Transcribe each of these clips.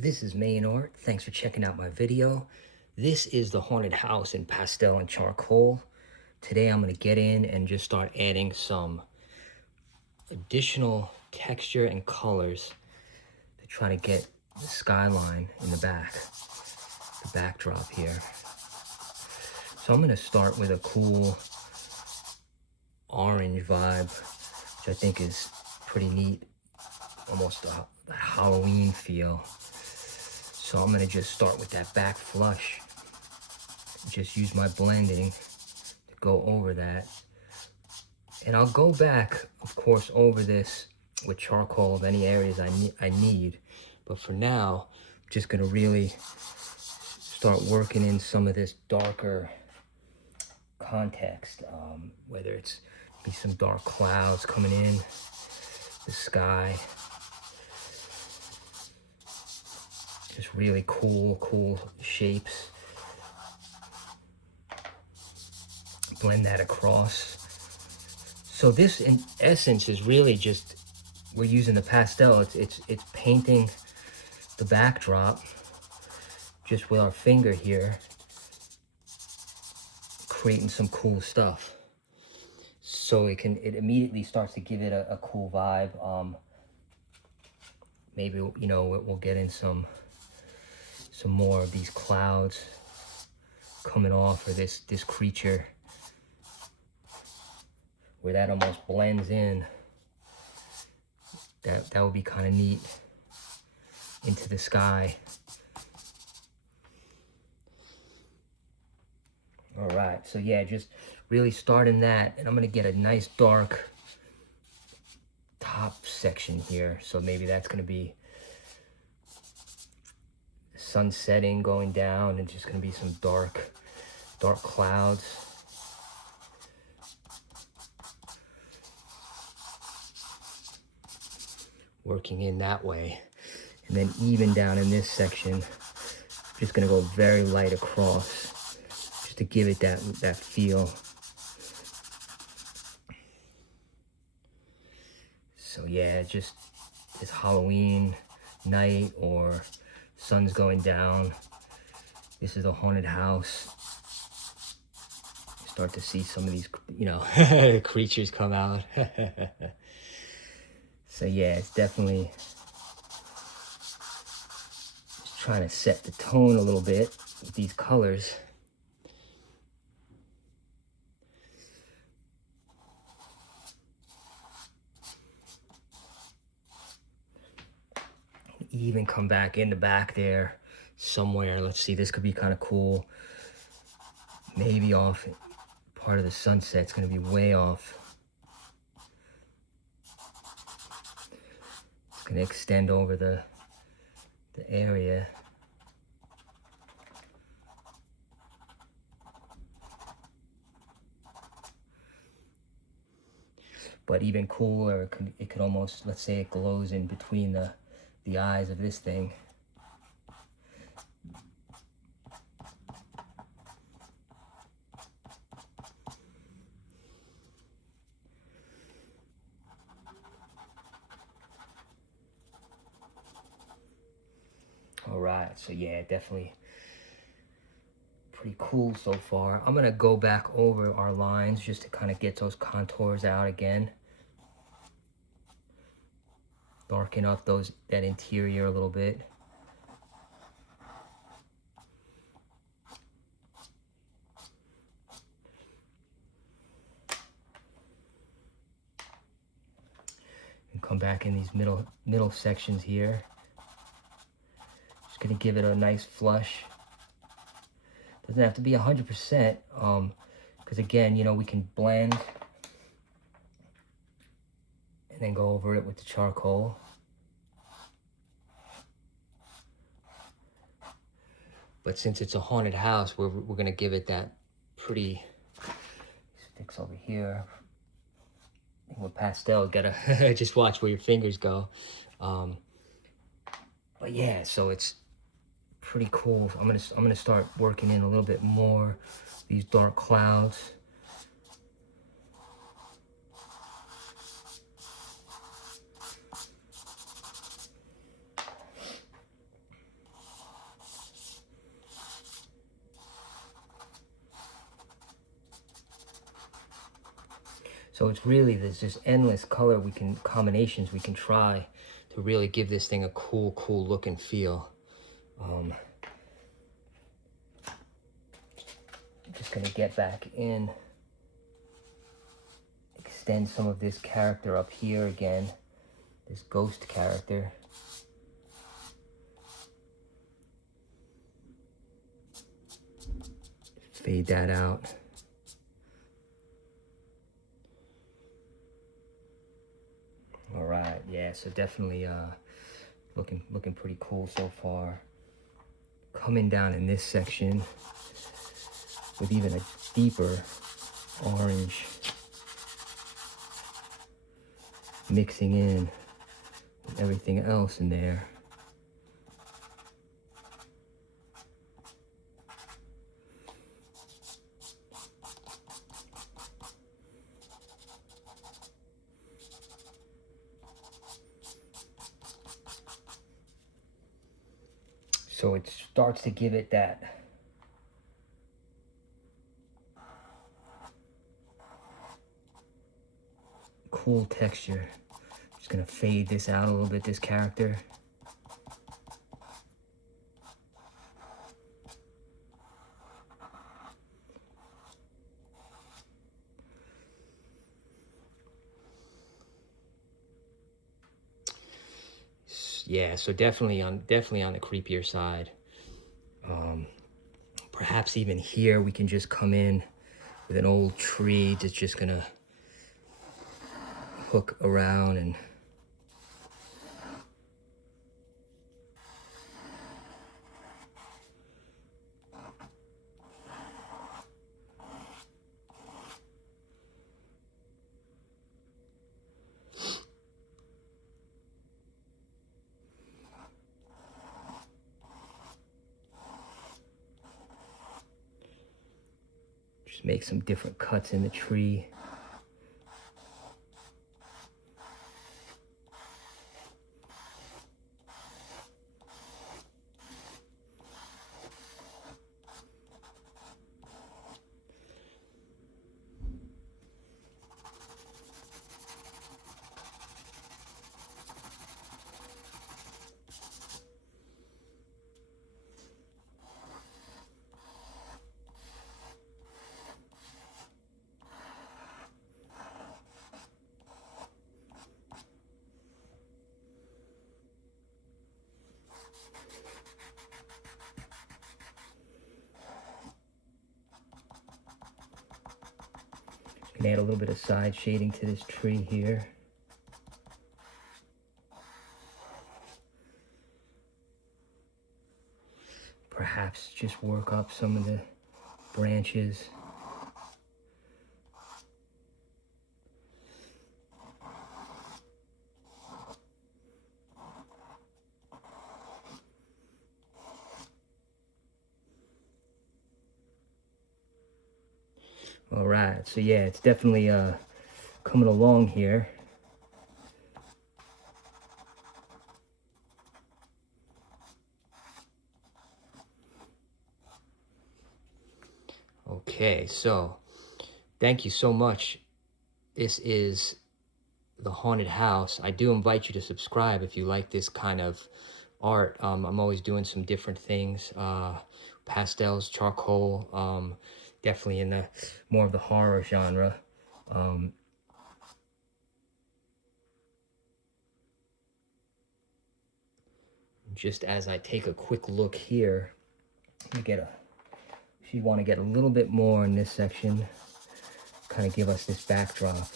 This is Main Art. Thanks for checking out my video. This is the haunted house in pastel and charcoal. Today I'm going to get in and just start adding some additional texture and colors to try to get the skyline in the back, the backdrop here. So I'm going to start with a cool orange vibe, which I think is pretty neat, almost a Halloween feel. So I'm gonna just start with that back flush. Just use my blending to go over that. And I'll go back, of course, over this with charcoal of any areas I need. But for now, I'm just gonna really start working in some of this darker context, whether it's be some dark clouds coming in, the sky. Just really cool shapes. Blend that across. So this, in essence, is really just, we're using the pastel. It's painting the backdrop just with our finger here, creating some cool stuff. So it immediately starts to give it a cool vibe. Maybe, you know, we'll get in some more of these clouds coming off, or this creature, where that almost blends in. That would be kind of neat into the sky. All right, so yeah, just really starting that, and I'm gonna get a nice dark top section here. So maybe that's gonna be sun setting going down, and just gonna be some dark clouds. Working in that way. And then even down in this section, just gonna go very light across, just to give it that feel. So yeah, just this Halloween night or sun's going down. This is a haunted house. Start to see some of these, you know, creatures come out. So yeah, it's definitely just trying to set the tone a little bit with these colors. Even come back in the back there somewhere. Let's see, this could be kind of cool. Maybe off part of the sunset's gonna be way off. It's gonna extend over the area. But even cooler, it could almost, let's say it glows in between the eyes of this thing. All right, so yeah, definitely pretty cool so far. I'm gonna go back over our lines just to kind of get those contours out again. Darken up that interior a little bit. And come back in these middle sections here. Just gonna give it a nice flush. Doesn't have to be 100%, because again, you know, we can blend and then go over it with the charcoal. But since it's a haunted house, we're gonna give it that pretty, sticks over here. With pastel, gotta just watch where your fingers go. But yeah, so it's pretty cool. I'm gonna start working in a little bit more these dark clouds. So it's really, there's just endless color combinations we can try to really give this thing a cool look and feel. I'm just gonna get back in, extend some of this character up here again, this ghost character. Fade that out. All right, yeah, so definitely looking pretty cool so far. Coming down in this section with even a deeper orange, mixing in with everything else in there. So it starts to give it that cool texture. Just gonna fade this out a little bit, this character. Yeah, so definitely on the creepier side. Perhaps even here we can just come in with an old tree that's just gonna hook around and just make some different cuts in the tree. Can add a little bit of side shading to this tree here. Perhaps just work up some of the branches. All right, so yeah, it's definitely coming along here. Okay, so thank you so much. This is The Haunted House. I do invite you to subscribe if you like this kind of art. I'm always doing some different things, pastels, charcoal, definitely in the more of the horror genre. Just as I take a quick look here, if you want to get a little bit more in this section, kind of give us this backdrop.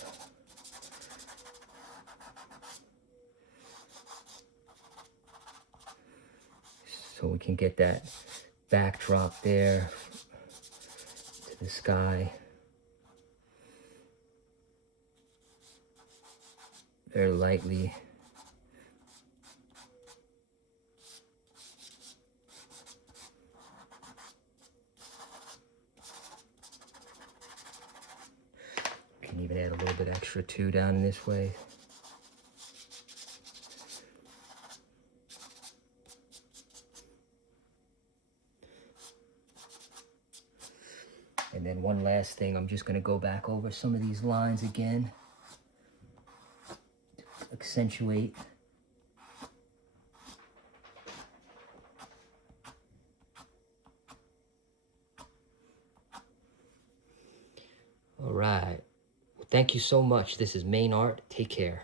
So we can get that backdrop there to the sky. Very lightly. Can even add a little bit extra too down in this way. And then one last thing, I'm just gonna go back over some of these lines again, to accentuate. All right. Well, thank you so much. This is Main Art. Take care.